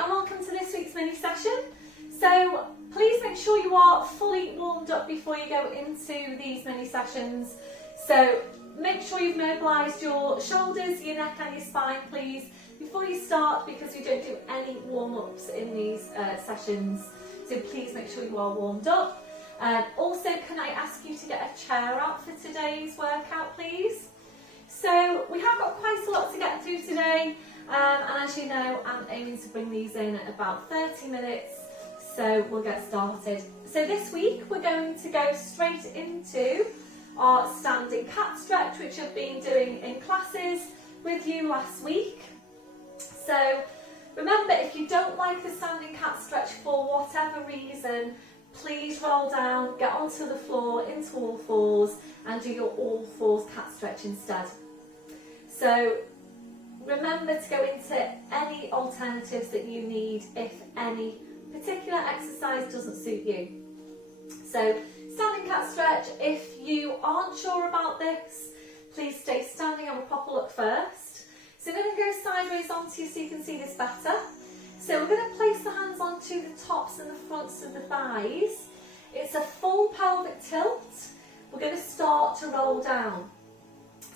and welcome to this week's mini session. So please make sure you are fully warmed up before you go into these mini sessions. So make sure you've mobilised your shoulders, your neck and your spine please before you start, because we don't do any warm-ups in these sessions. So please make sure you are warmed up. Also, can I ask you to get a chair out for today's workout please? So we have got quite a lot to get through today, and as you know, I'm aiming to bring these in at about 30 minutes, so we'll get started. So this week we're going to go straight into our standing cat stretch, which I've been doing in classes with you last week. So remember, if you don't like the standing cat stretch for whatever reason, please roll down, get onto the floor into all fours and do your all fours cat stretch instead. So remember to go into any alternatives that you need if any particular exercise doesn't suit you. So standing cat stretch, if you aren't sure about this, please stay standing and we'll proper look first. So we're going to go sideways onto you so you can see this better. So we're going to place the hands onto the tops and the fronts of the thighs. It's a full pelvic tilt. We're going to start to roll down.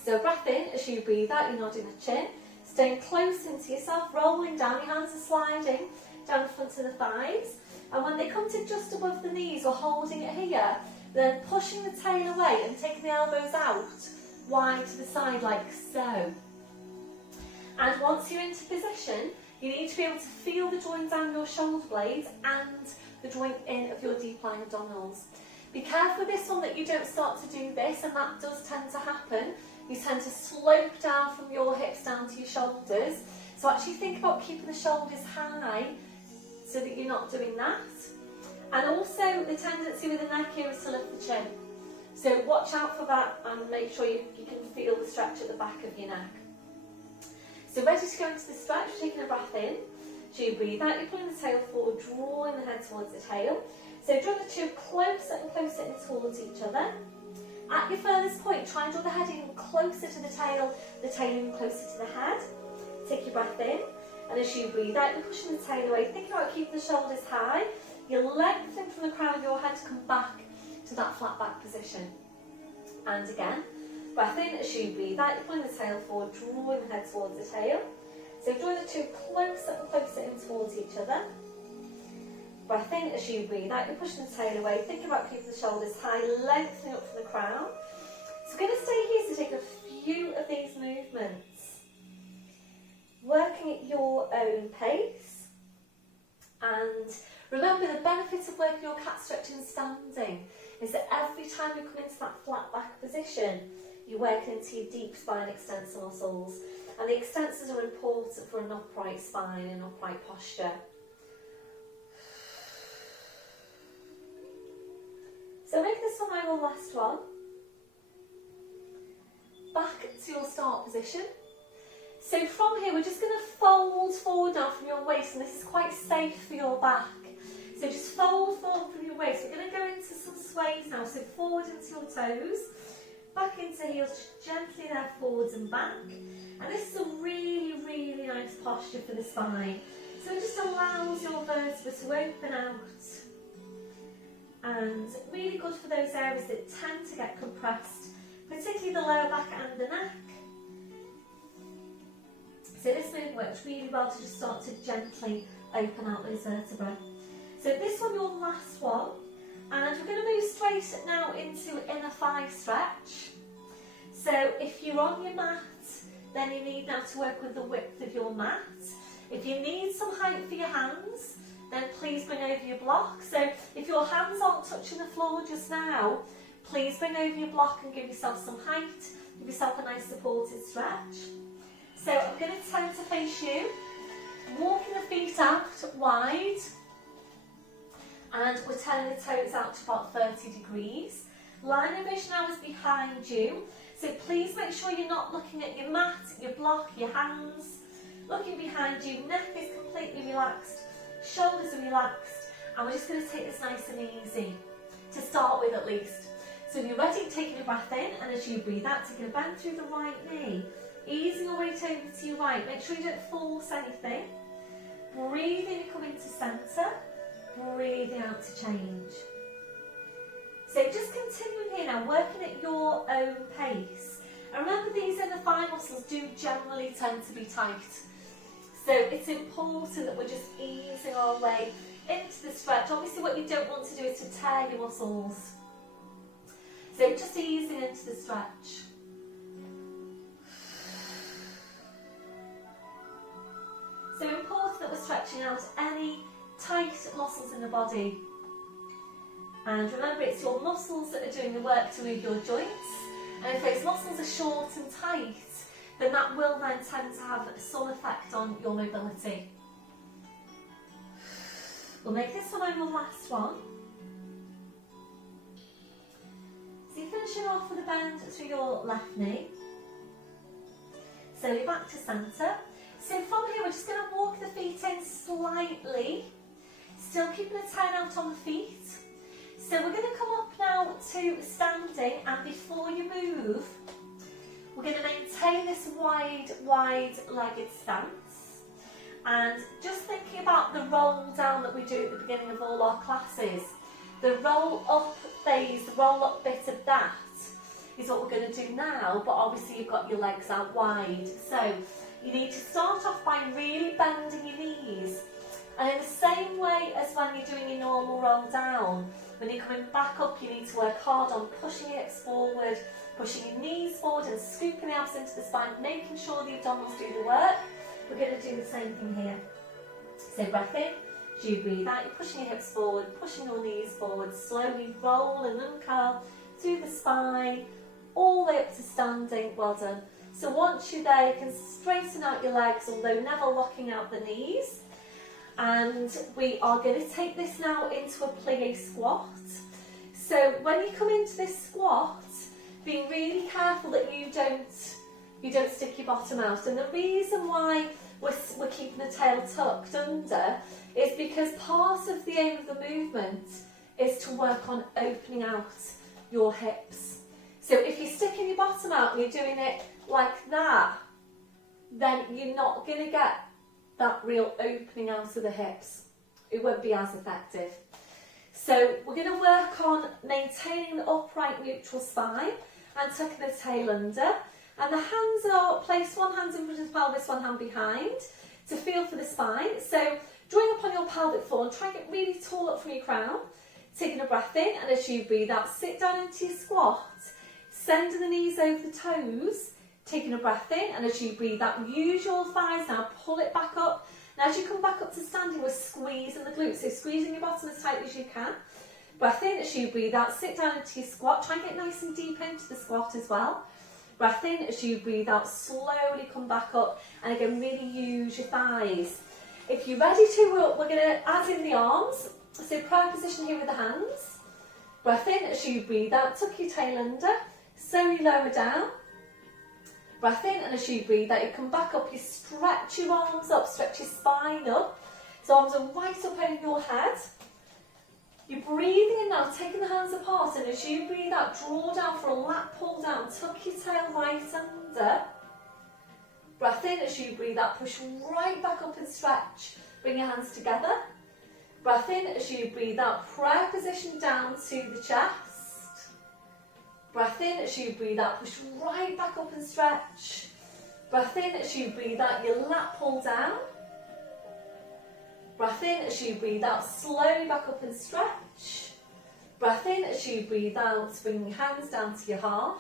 So breath in as you breathe out, you're nodding the chin, staying close into yourself, rolling down, your hands are sliding down the front of the thighs. And when they come to just above the knees, we're holding it here, then pushing the tail away and taking the elbows out, wide to the side like so. And once you're into position, you need to be able to feel the joint down your shoulder blades and the joint in of your deep lying abdominals. Be careful with this one that you don't start to do this, and that does tend to happen. You tend to slope down from your hips down to your shoulders. So actually think about keeping the shoulders high so that you're not doing that. And also the tendency with the neck here is to lift the chin. So watch out for that and make sure you can feel the stretch at the back of your neck. So ready to go into the stretch, taking a breath in. So you breathe out, you're pulling the tail forward, drawing the head towards the tail. So draw the two closer and closer in towards each other. At your furthest point, try and draw the head in closer to the tail in closer to the head. Take your breath in, and as you breathe out, you're pushing the tail away. Think about keeping the shoulders high. You're lengthening from the crown of your head to come back to that flat back position. And again, breath in, as you breathe out, you're pulling the tail forward, drawing the head towards the tail. So draw the two closer and closer in towards each other. Breath in, as you breathe out, you're pushing the tail away. Think about keeping the shoulders high, lengthening up from the crown. So we're going to stay here to take a few of these movements, working at your own pace. And remember, the benefit of working your cat stretch in standing is that every time you come into that flat back position, you're working into your deep spine extensor muscles. And the extensors are important for an upright spine and upright posture. So make this one our last one. Back to your start position. So from here, we're just going to fold forward now from your waist, and this is quite safe for your back. So just fold forward from your waist. We're going to go into some sways now. So forward into your toes, back into heels, just gently there, forwards and back. And this is a really, really nice posture for the spine. So it just allows your vertebrae to open out. And really good for those areas that tend to get compressed, particularly the lower back and the neck. So this movement works really well to just start to gently open out those vertebrae. So this one, your last one, and we're going to move straight now into inner thigh stretch. So if you're on your mat, then you need now to work with the width of your mat. If you need some height for your hands, then please bring over your block. So if your hands aren't touching the floor just now, please bring over your block and give yourself some height, give yourself a nice supported stretch. So I'm going to turn to face you, walking the feet out wide, and we're turning the toes out to about 30 degrees. Line of vision now is behind you, so please make sure you're not looking at your mat, your block, your hands. Looking behind you, neck is completely relaxed, shoulders are relaxed, and we're just going to take this nice and easy, to start with at least. So when you're ready, taking a breath in, and as you breathe out, taking a bend through the right knee, easing your weight over to your right. Make sure you don't force anything. Breathing come into centre, breathing out to change. So just continuing here now, working at your own pace. And remember, these inner thigh muscles do generally tend to be tight. So it's important that we're just easing our way into the stretch. Obviously what you don't want to do is to tear your muscles. So just easing into the stretch. So important that we're stretching out any tight muscles in the body. And remember, it's your muscles that are doing the work to move your joints. And if those muscles are short and tight, then that will then tend to have some effect on your mobility. We'll make this one our last one. So you're finishing off with a bend through your left knee. So you're back to centre. So from here we're just going to walk the feet in slightly, still keeping the turn out on the feet. So we're going to come up now to standing, and before you move, we're going to maintain this wide-legged stance. And just thinking about the roll down that we do at the beginning of all our classes, the roll up phase, the roll up bit of that is what we're going to do now, but obviously you've got your legs out wide. So you need to start off by really bending your knees. And in the same way as when you're doing your normal roll down, when you're coming back up, you need to work hard on pushing your hips forward, pushing your knees forward and scooping the abs into the spine, making sure the abdominals do the work. We're going to do the same thing here. So breath in, as you breathe out, you're pushing your hips forward, pushing your knees forward, slowly roll and uncurl through the spine, all the way up to standing. Well done. So once you're there, you can straighten out your legs, although never locking out the knees. And we are going to take this now into a Clingy Squat. So when you come into this squat, be really careful that you don't stick your bottom out. And the reason why we're keeping the tail tucked under is because part of the aim of the movement is to work on opening out your hips. So if you're sticking your bottom out and you're doing it like that, then you're not going to get that real opening out of the hips. It won't be as effective. So we're going to work on maintaining the upright neutral spine and tucking the tail under. And the hands are placed, one hand in front of the pelvis, one hand behind, to feel for the spine. So drawing up on your pelvic floor and try and get really tall up from your crown. Taking a breath in, and as you breathe out, sit down into your squat. Sending the knees over the toes. Taking a breath in, and as you breathe out, use your thighs now, pull it back up. Now as you come back up to standing, we're squeezing the glutes, so squeezing your bottom as tight as you can. Breath in, as you breathe out, sit down into your squat, try and get nice and deep into the squat as well. Breath in, as you breathe out, slowly come back up, and again, really use your thighs. If you're ready to, we're going to add in the arms, so prayer position here with the hands. Breath in, as you breathe out, tuck your tail under, slowly lower down. Breath in, and as you breathe out, you come back up, you stretch your arms up, stretch your spine up. So arms are right up over your head. You're breathing in now, taking the hands apart, and as you breathe out, draw down for a lat pull down, tuck your tail right under. Breath in, as you breathe out, push right back up and stretch. Bring your hands together. Breath in, as you breathe out, prayer position down to the chest. Breath in, as you breathe out, push right back up and stretch. Breath in, as you breathe out, your lat pull down. Breath in, as you breathe out, slowly back up and stretch. Breath in, as you breathe out, bring your hands down to your heart.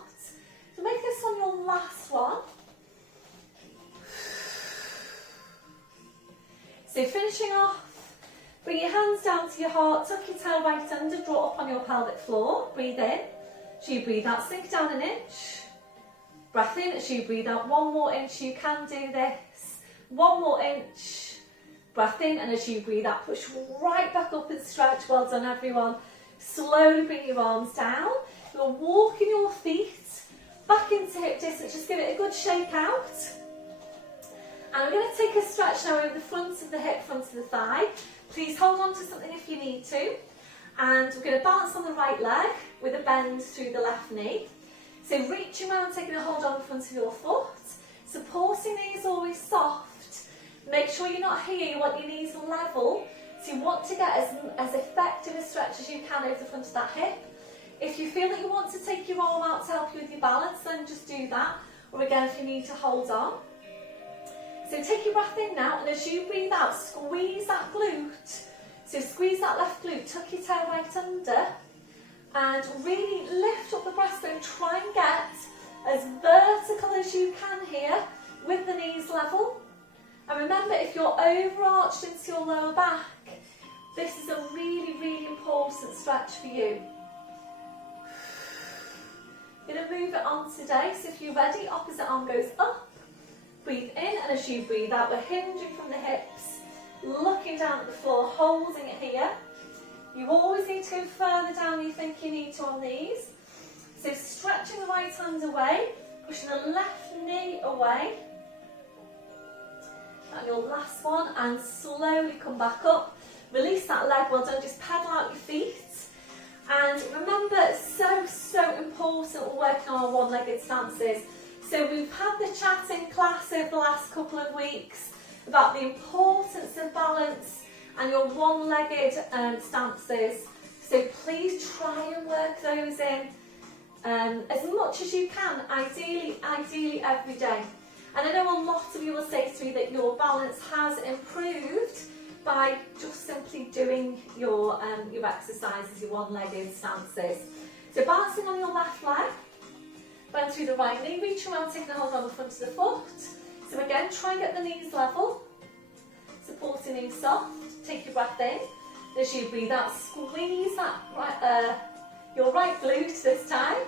So make this one your last one. So finishing off, bring your hands down to your heart, tuck your tail right under, draw up on your pelvic floor, breathe in. As you breathe out, sink down an inch. Breath in, as you breathe out, one more inch, you can do this. One more inch. Breath in, and as you breathe out, push right back up and stretch. Well done, everyone. Slowly bring your arms down. You're walking your feet back into hip distance. Just give it a good shake out. And we're going to take a stretch now over the front of the hip, front of the thigh. Please hold on to something if you need to. And we're going to balance on the right leg with a bend through the left knee. So reaching around, taking a hold on the front of your foot. Supporting knees always soft. Make sure you're not here, you want your knees level So you want to get as effective a stretch as you can over the front of that hip. If you feel that you want to take your arm out to help you with your balance, then just do that. Or again, if you need to hold on. So take your breath in now, and as you breathe out, squeeze that glute. So squeeze that left glute, tuck your toe right under, and really lift up the breastbone. Try and get as vertical as you can here with the knees level. And remember, if you're overarched into your lower back, this is a really, really important stretch for you. I'm going to move it on today, so if you're ready, opposite arm goes up, breathe in, and as you breathe out, we're hinging from the hips, looking down at the floor, holding it here. You always need to go further down than you think you need to on these. So stretching the right hand away, pushing the left knee away. And your last one, and slowly come back up. Release that leg, well done, just pedal out your feet. And remember, so important we're working on our one-legged stances. So we've had the chat in class over the last couple of weeks about the importance of balance and your one-legged stances. So please try and work those in as much as you can, ideally every day. And I know a lot of you will say to me that your balance has improved by just simply doing your exercises, your one-legged stances. So balancing on your left leg, bend through the right knee, reach around, taking a hold on the front of the foot. So again, try and get the knees level, supporting knees soft. Take your breath in. As you breathe out, squeeze that your right glute this time.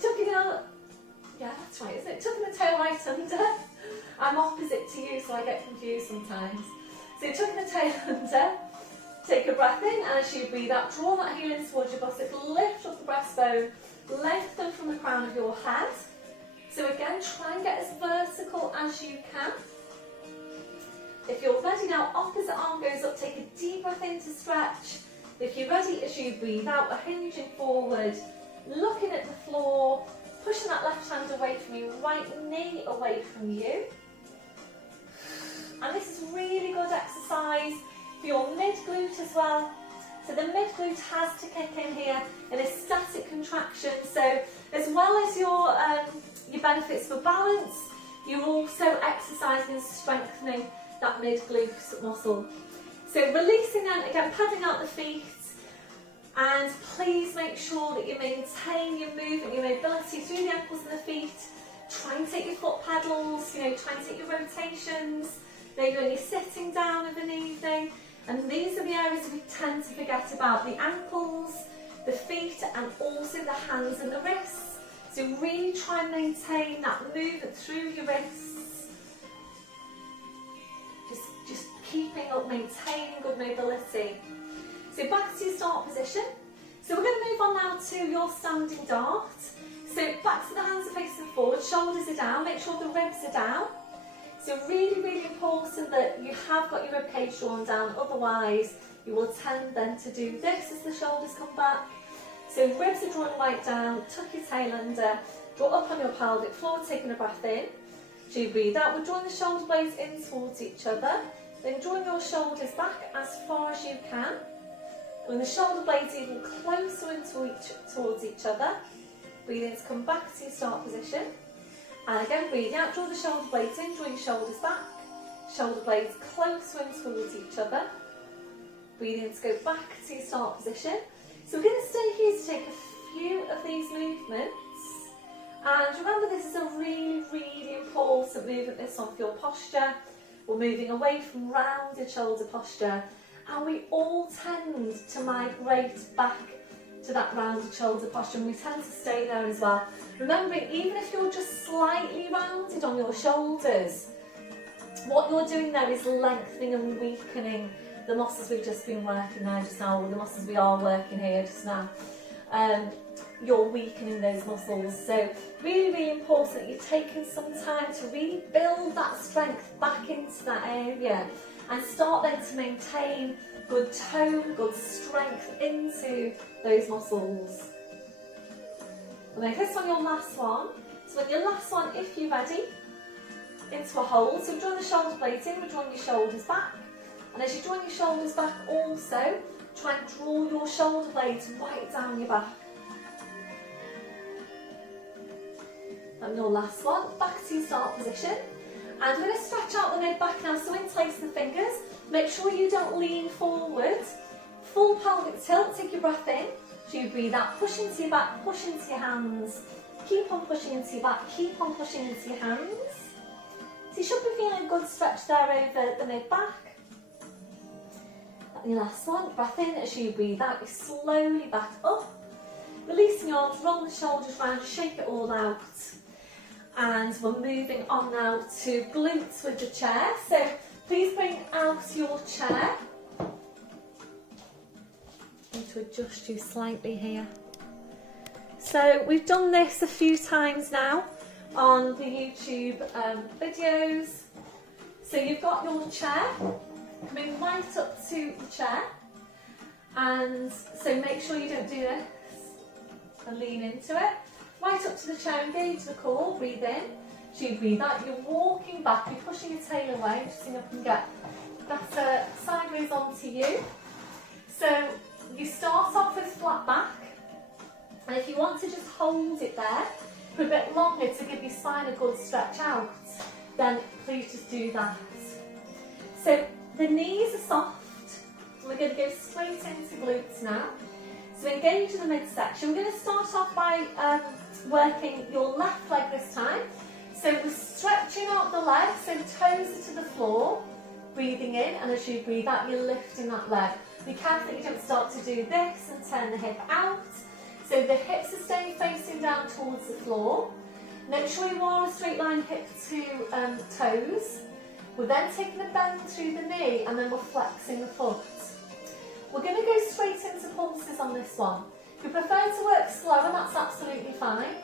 Tucking out, yeah, that's right, isn't it? Tucking the toe right under. I'm opposite to you, so I get confused sometimes. So tucking the tail under, take a breath in, and as you breathe out, draw that heel in towards your buttock, lift up the breastbone, lengthen from the crown of your head. So again, try and get as vertical as you can. If you're ready now, opposite arm goes up, take a deep breath in to stretch. If you're ready, as you breathe out, we're hinging forward, looking at the floor, pushing that left hand away from you, right knee away from you. And this is really good exercise for your mid-glute as well. So the mid-glute has to kick in here in a static contraction. So as well as your benefits for balance, you're also exercising and strengthening that mid-glute muscle. So releasing then, again, padding out the feet. And please make sure that you maintain your movement, your mobility through the ankles and the feet. Try and take your foot pedals, try and take your rotations. Maybe when you're sitting down of an evening. And these are the areas we tend to forget about: the ankles, the feet, and also the hands and the wrists. So really try and maintain that movement through your wrists. Just keeping up, maintaining good mobility. So back to your start position. So we're going to move on now to your standing dart. So back to the hands are facing forward, shoulders are down, make sure the ribs are down. So really, really important that you have got your rib cage drawn down, otherwise you will tend then to do this as the shoulders come back. So ribs are drawn right down, tuck your tail under, draw up on your pelvic floor, taking a breath in. So you breathe out, we're drawing the shoulder blades in towards each other, then drawing your shoulders back as far as you can. When the shoulder blades even closer into towards each other, breathe in to come back to your start position. And again, breathe out, draw the shoulder blades in, draw your shoulders back, shoulder blades closer in towards each other. Breathe in to go back to your start position. So we're going to stay here to take a few of these movements. And remember, this is a really, really important movement, this one, for your posture. We're moving away from rounded shoulder posture. And we all tend to migrate back to that rounded shoulder posture, and we tend to stay there as well. Remembering, even if you're just slightly rounded on your shoulders, what you're doing there is lengthening and weakening the muscles we've just been working there just now, or the muscles we are working here just now. You're weakening those muscles. So really, really important that you're taking some time to really build that strength back into that area. And start then to maintain good tone, good strength into those muscles. And then this one, your last one. So on your last one, if you're ready, into a hold. So we're drawing the shoulder blades in, we're drawing your shoulders back. And as you're drawing your shoulders back also, try and draw your shoulder blades right down your back. And your last one, back to your start position. And we're going to stretch out the mid-back now, so interlace the fingers. Make sure you don't lean forward. Full pelvic tilt, take your breath in. So you breathe out, push into your back, push into your hands. Keep on pushing into your back, keep on pushing into your hands. So you should be feeling a good stretch there over the mid-back. And your last one, breath in as you breathe out, you slowly back up. Releasing your arms, roll the shoulders round, shake it all out. And we're moving on now to glutes with the chair. So please bring out your chair. I need to adjust you slightly here. So we've done this a few times now on the YouTube videos. So you've got your chair coming right up to the chair, and so make sure you don't do this and lean into it. Right up to the chair, engage the core, breathe in. So you breathe out, you're walking back, you're pushing your tail away, just so you can get better sideways onto you. So you start off with flat back, and if you want to just hold it there for a bit longer to give your spine a good stretch out, then please just do that. So the knees are soft, and we're going to go straight into glutes now. So engage in the midsection. We're going to start off by working your left leg this time. So we're stretching out the leg, so toes are to the floor, breathing in, and as you breathe out, you're lifting that leg. Be careful that you don't start to do this and turn the hip out. So the hips are staying facing down towards the floor. Make sure you are a straight line hip to toes. We're then taking a bend through the knee, and then we're flexing the foot. We're going to go straight into pulses on this one. If you prefer to work slower, that's absolutely fine.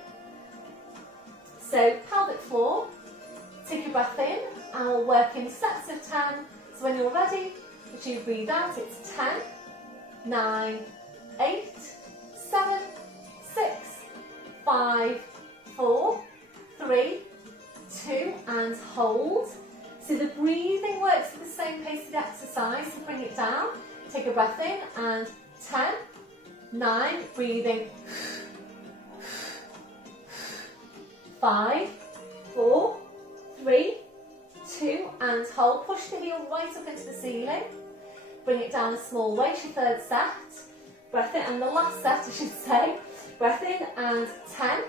So pelvic floor, take your breath in, and we'll work in sets of 10. So when you're ready, as you breathe out, it's 10, 9, 8, 7, 6, 5, 4, 3, 2, and hold. So the breathing works at the same pace as the exercise, so bring it down. Take a breath in, and 10, 9, breathing, 5, 4, 3, 2, and hold. Push the heel right up into the ceiling. Bring it down a small way, your third set. Breath in, and the last set, I should say. Breath in, and 10,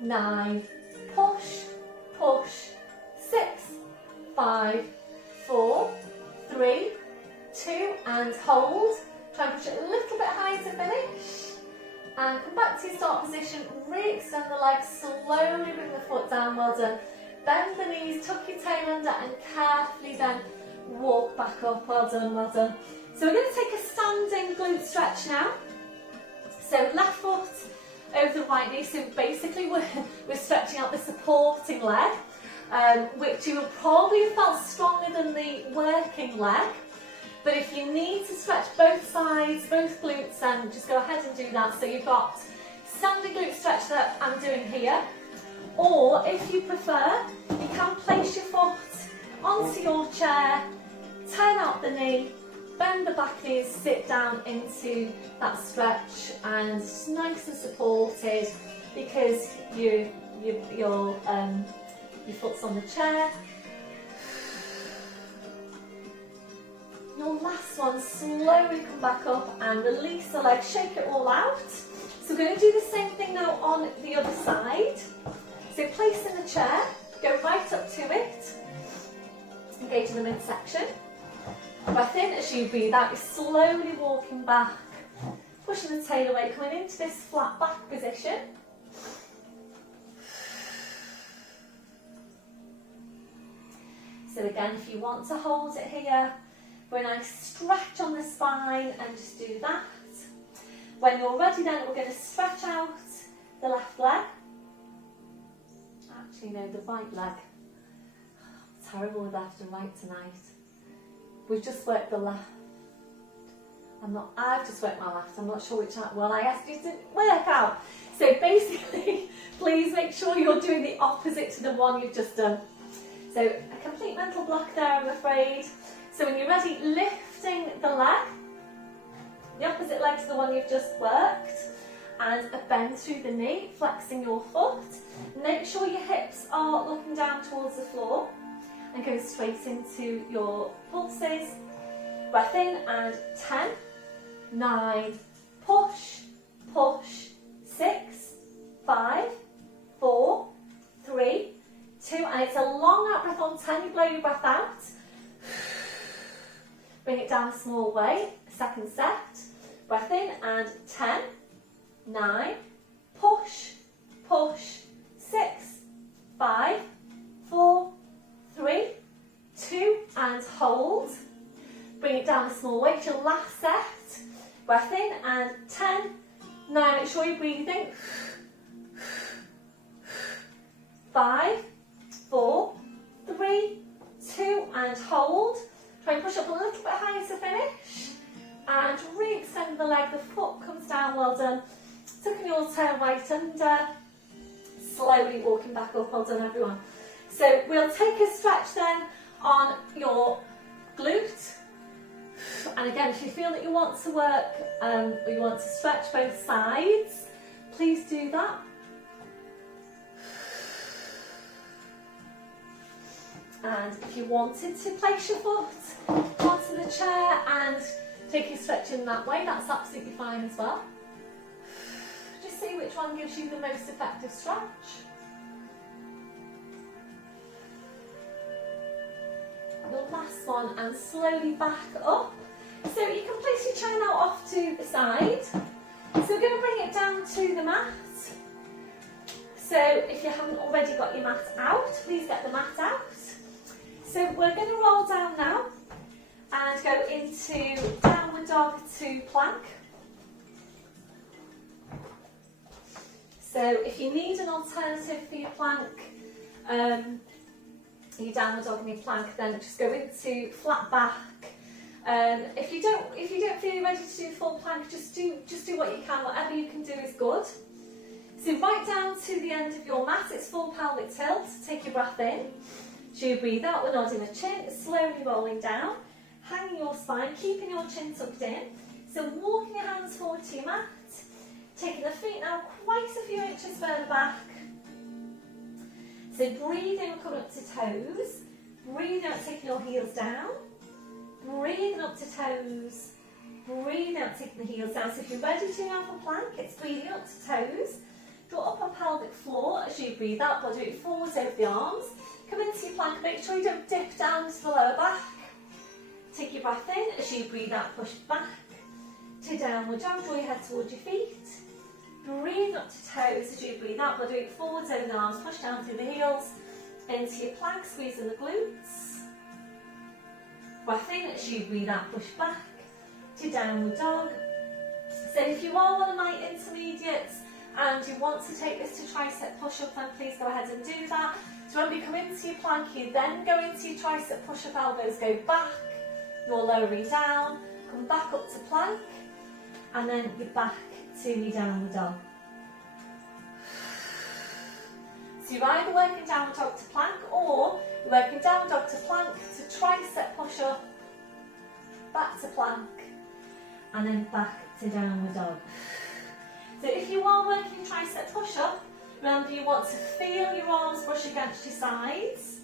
9, push, push, 6, 5, 4, 3, 2, and hold. Try and push it a little bit higher to finish. And come back to your start position. Re-extend the legs, slowly bring the foot down, well done. Bend the knees, tuck your tail under, and carefully then walk back up, well done, well done. So we're going to take a standing glute stretch now. So left foot over the right knee, so basically we're stretching out the supporting leg, which you will probably have felt stronger than the working leg. But if you need to stretch both sides, both glutes, then just go ahead and do that. So you've got standing glute stretch that I'm doing here. Or if you prefer, you can place your foot onto your chair, turn out the knee, bend the back knee and sit down into that stretch, and it's nice and supported because your foot's on the chair. Your last one, slowly come back up and release the leg, shake it all out. So we're going to do the same thing now on the other side. So place in the chair, go right up to it, engage in the midsection. Breath in as you breathe out, you're slowly walking back, pushing the tail away, coming into this flat back position. So again, if you want to hold it here, for a nice stretch on the spine, and just do that. When you're ready then, we're going to stretch out the left leg. Actually, no, the right leg. Terrible with left and right tonight. We've just worked the left. I've just worked my left, I'm not sure which, well, I asked you to work out. So basically, please make sure you're doing the opposite to the one you've just done. So a complete mental block there, I'm afraid. So when you're ready, lifting the leg, the opposite leg to the one you've just worked, and a bend through the knee, flexing your foot. Make sure your hips are looking down towards the floor and go straight into your pulses. Breath in and 10, 9, push, push, 6, 5, 4, 3, 2, and it's a long out breath on 10, you blow your breath out. Bring it down a small way, second set. Breath in and 10, 9, push, push, 6, 5, 4, 3, 2, and hold. Bring it down a small way to your last set. Breath in and 10, 9, make sure you're breathing. 5, 4, 3, 2, and hold. Try and push up a little bit higher to finish. And re-extend the leg, the foot comes down, well done. Tucking your toe right under. Slowly walking back up, well done everyone. So we'll take a stretch then on your glute. And again, if you feel that you want to work, or you want to stretch both sides, please do that. And if you wanted to place your foot onto the chair and take your stretch in that way, that's absolutely fine as well. Just see which one gives you the most effective stretch. The last one, and slowly back up. So you can place your chair now off to the side. So we're going to bring it down to the mat. So if you haven't already got your mat out, please get the mat out. So we're going to roll down now and go into downward dog to plank. So if you need an alternative for your plank, your downward dog and your plank, then just go into flat back. If you don't feel you're ready to do full plank, just do what you can. Whatever you can do is good. So right down to the end of your mat, it's full pelvic tilt. Take your breath in. So you breathe out, we're nodding the chin, slowly rolling down, hanging your spine, keeping your chin tucked in. So walking your hands forward to your mat, taking the feet now quite a few inches further back. So breathing, coming up to toes, breathing out, taking your heels down, breathing up to toes, breathing out, taking the heels down. So if you're ready to now for plank, it's breathing up to toes, draw up on pelvic floor as you breathe out, body it forwards over the arms. Come into your plank, make sure you don't dip down to the lower back. Take your breath in as you breathe out, push back to downward dog, draw your head towards your feet. Breathe up to toes as you breathe out, body it forwards over the arms, push down through the heels, into your plank, squeezing the glutes. Breath in as you breathe out, push back to downward dog. So if you are one of my intermediates and you want to take this to tricep push-up, then please go ahead and do that. So when you come into your plank, you then go into your tricep push-up, elbows go back, you're lowering down, come back up to plank, and then you're back to your downward dog. So you're either working downward dog to plank, or you're working downward dog to plank to tricep push-up, back to plank, and then back to downward dog. So if you are working tricep push-up, remember you want to feel your arms brush against your sides,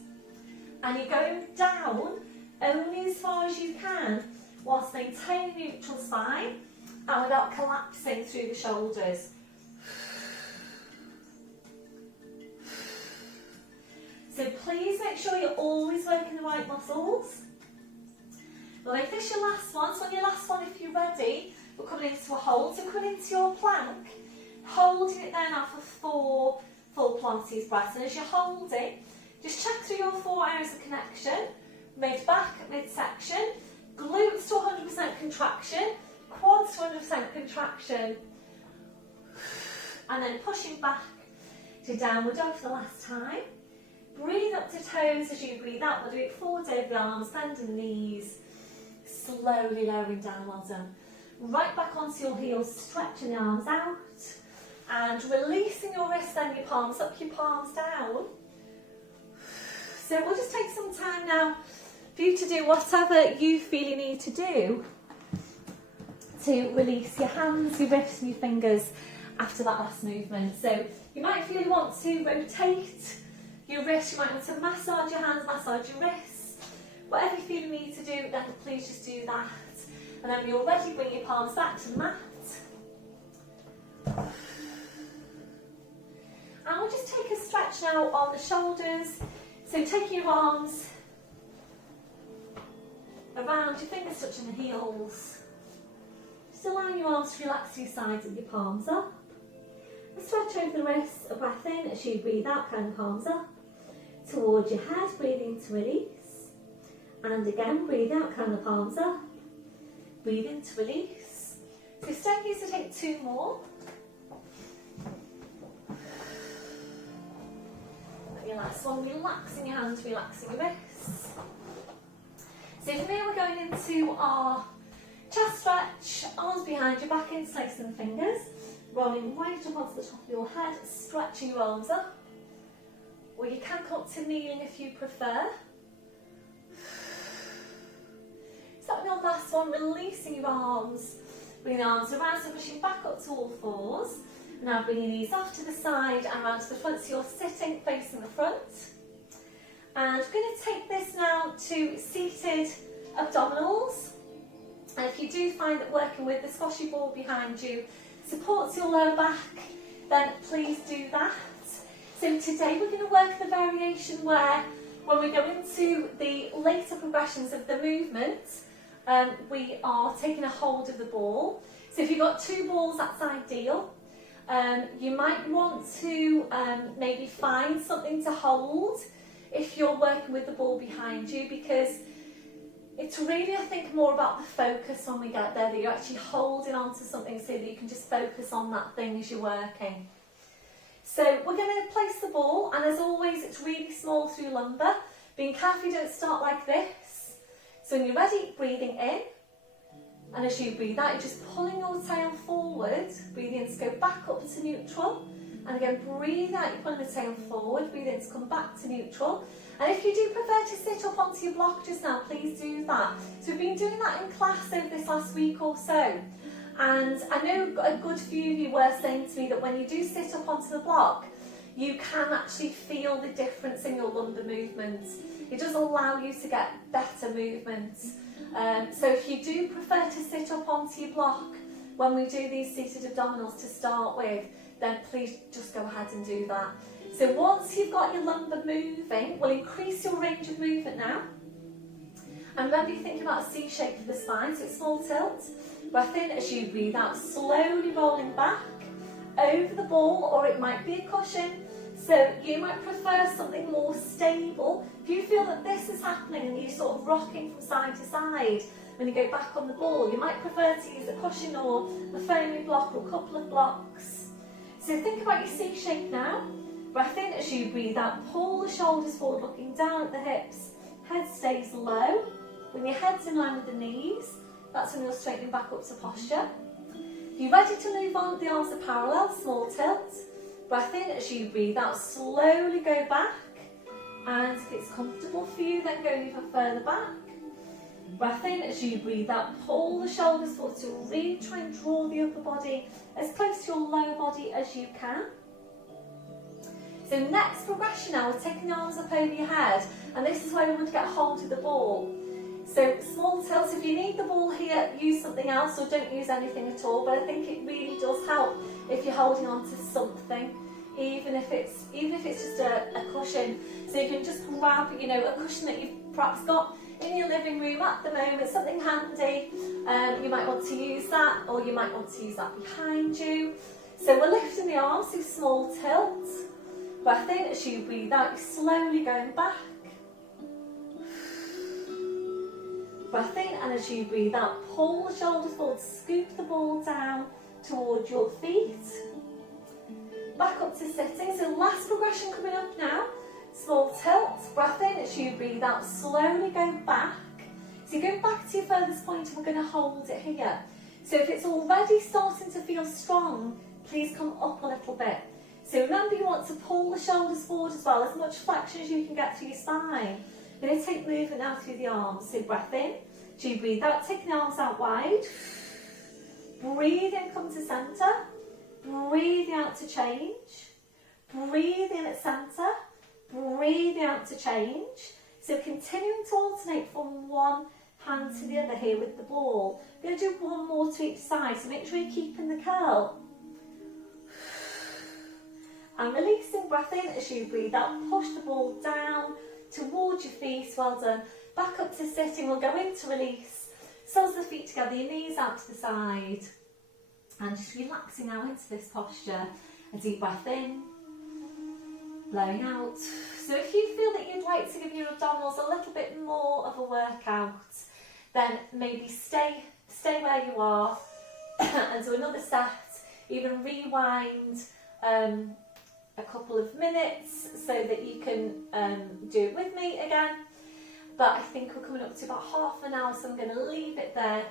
and you're going down only as far as you can whilst maintaining neutral spine and without collapsing through the shoulders. So please make sure you're always working the right muscles. Well, if this is your last one, so on your last one, if you're ready, we're coming into a hold. So coming into your plank, holding it there now for 4 full Pilates breaths. And as you're holding, just check through your 4 areas of connection. Mid-back, midsection, glutes to 100% contraction, quads to 100% contraction. And then pushing back to downward dog for the last time. Breathe up to toes as you breathe out. We'll do it forwards over the arms, bending the knees, slowly lowering down, well done. Right back onto your heels, stretching the arms out, and releasing your wrists and your palms up, your palms down. So we'll just take some time now for you to do whatever you feel you need to do to release your hands, your wrists and your fingers after that last movement. So you might feel you want to rotate your wrists, you might want to massage your hands, massage your wrists. Whatever you feel you need to do, then please just do that. And then when you're ready, bring your palms back to the mat. And we'll just take a stretch now on the shoulders. So taking your arms around, your fingers touching the heels. Just allowing your arms to relax to your sides with your palms up. A stretch over the wrists, a breath in as you breathe out, kind of palms up. Towards your head, breathing to release. And again, breathe out, kind of palms up. Breathe in to release. So staying here to take 2 more. And your last one, relaxing your hands, relaxing your wrists. So from here we're going into our chest stretch, arms behind your back, interlacing the fingers, rolling right up onto the top of your head, stretching your arms up. Or you can come up to kneeling if you prefer. So that will be our last one, releasing your arms, bringing the arms around, so pushing back up to all fours. Now bring your knees off to the side and around to the front, so you're sitting facing the front. And we're going to take this now to seated abdominals. And if you do find that working with the squashy ball behind you supports your lower back, then please do that. So today we're going to work the variation where when we go into the later progressions of the movement, we are taking a hold of the ball. So if you've got 2 balls, that's ideal. You might want to maybe find something to hold if you're working with the ball behind you, because it's really, I think, more about the focus when we get there, that you're actually holding on to something so that you can just focus on that thing as you're working. So we're going to place the ball, and as always, it's really small through lumbar. Being careful you don't start like this. So when you're ready, breathing in. And as you breathe out, you're just pulling your tail forward. Breathe in to go back up to neutral. And again, breathe out, you're pulling the tail forward. Breathe in to come back to neutral. And if you do prefer to sit up onto your block just now, please do that. So we've been doing that in class over this last week or so. And I know a good few of you were saying to me that when you do sit up onto the block, you can actually feel the difference in your lumbar movements. It does allow you to get better movements. So if you do prefer to sit up onto your block when we do these seated abdominals to start with, then please just go ahead and do that. So once you've got your lumbar moving, we'll increase your range of movement now. And remember, you think about a C shape for the spine, so it's small tilt. Breath in as you breathe out, slowly rolling back over the ball, or it might be a cushion. So you might prefer something more stable. If you feel that this is happening and you're sort of rocking from side to side when you go back on the ball, you might prefer to use a cushion or a foaming block or a couple of blocks. So think about your C shape now. Breath in as you breathe out, pull the shoulders forward, looking down at the hips. Head stays low. When your head's in line with the knees, that's when you're straightening back up to posture. You're ready to move on, the arms are parallel, small tilt. Breath in as you breathe out, slowly go back. And if it's comfortable for you, then go even further back. Breath in as you breathe out, pull the shoulders forward to really try and draw the upper body as close to your lower body as you can. So next progression now, we're taking the arms up over your head, and this is where we want to get hold of the ball. So small tilts, if you need the ball here, use something else or don't use anything at all, but I think it really does help if you're holding on to something, even if it's just a cushion. So you can just grab, a cushion that you've perhaps got in your living room at the moment, something handy. You might want to use that, or you might want to use that behind you. So we're lifting the arms, so small tilt. Breath in as you breathe out, you're slowly going back. Breath in, and as you breathe out, pull the shoulders forward, scoop the ball down towards your feet. Back up to sitting, so last progression coming up now. Small tilt, breath in as you breathe out, slowly go back. So you go back to your furthest point and we're going to hold it here. So if it's already starting to feel strong, please come up a little bit. So remember, you want to pull the shoulders forward as well, as much flexion as you can get through your spine. We're going to take movement now through the arms. So breath in, do you breathe out, take the arms out wide. Breathe in, come to centre. Breathe out to change. Breathe in at centre. Breathe out to change. So continuing to alternate from one hand to the other here with the ball. We're going to do one more to each side, so make sure you're keeping the curl. And releasing breath in as you breathe out. Push the ball down towards your feet. Well done. Back up to sitting. We'll go into release. Soles of the feet together, your knees out to the side. And just relaxing now into this posture. A deep breath in. Blowing out. So if you feel that you'd like to give your abdominals a little bit more of a workout, then maybe stay where you are and do another set. Even rewind a couple of minutes so that you can do it with me again. But I think we're coming up to about half an hour, so I'm going to leave it there.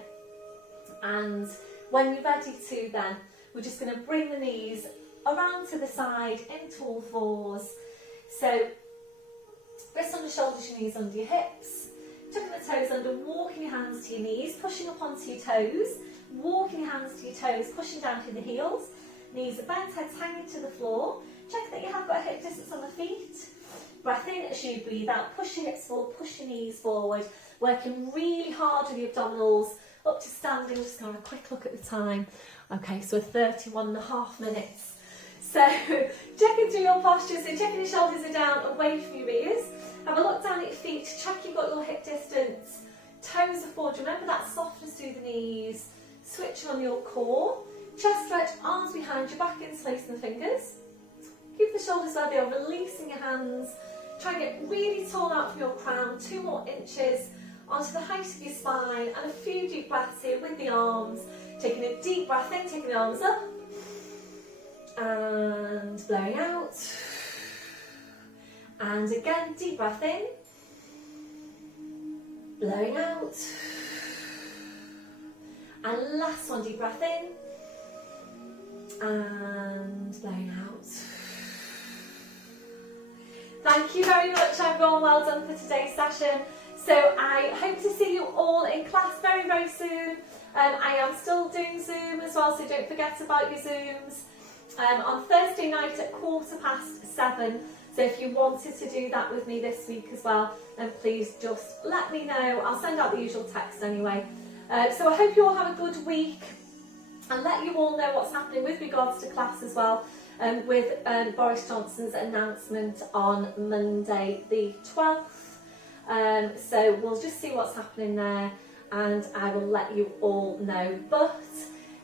And when you're ready to, then we're just going to bring the knees around to the side into all fours. So wrists under shoulders, your knees under your hips, tucking the toes under, walking your hands to your knees, pushing up onto your toes, walking your hands to your toes, pushing down through the heels, knees are bent, heads hanging to the floor. Check that you have got a hip distance on the feet. Breath in as you breathe out, push your hips forward, push your knees forward, working really hard with the abdominals, up to standing. Just going to have a quick look at the time. Okay, so 31.5 minutes. So checking through your posture, so checking your shoulders are down, away from your ears. Have a look down at your feet, check you've got your hip distance, toes are forward. Remember that softness through the knees, switch on your core, chest stretch, arms behind you, back interlacing the fingers. Keep the shoulders where they are, releasing your hands. Try and get really tall out from your crown, 2 more inches onto the height of your spine, and a few deep breaths here with the arms. Taking a deep breath in, taking the arms up, and blowing out. And again, deep breath in, blowing out. And last one, deep breath in, and blowing out. Thank you very much, everyone. Well done for today's session. So I hope to see you all in class very, very soon. I am still doing Zoom as well, so don't forget about your Zooms. On Thursday night at 7:15. So if you wanted to do that with me this week as well, then please just let me know. I'll send out the usual text anyway. So I hope you all have a good week, and let you all know what's happening with regards to class as well. With Boris Johnson's announcement on Monday the 12th. So we'll just see what's happening there, and I will let you all know. But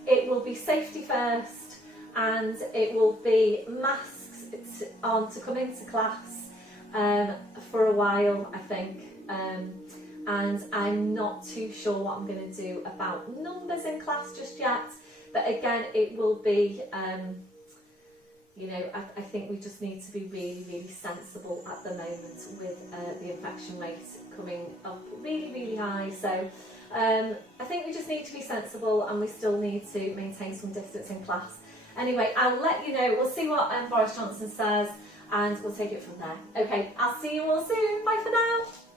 it will be safety first, and it will be masks on to come into class for a while, I think. And I'm not too sure what I'm going to do about numbers in class just yet. But again, it will be... you know, I think we just need to be really, really sensible at the moment with the infection rate coming up really, really high. So I think we just need to be sensible, and we still need to maintain some distance in class. Anyway, I'll let you know. We'll see what Boris Johnson says, and we'll take it from there. Okay, I'll see you all soon. Bye for now.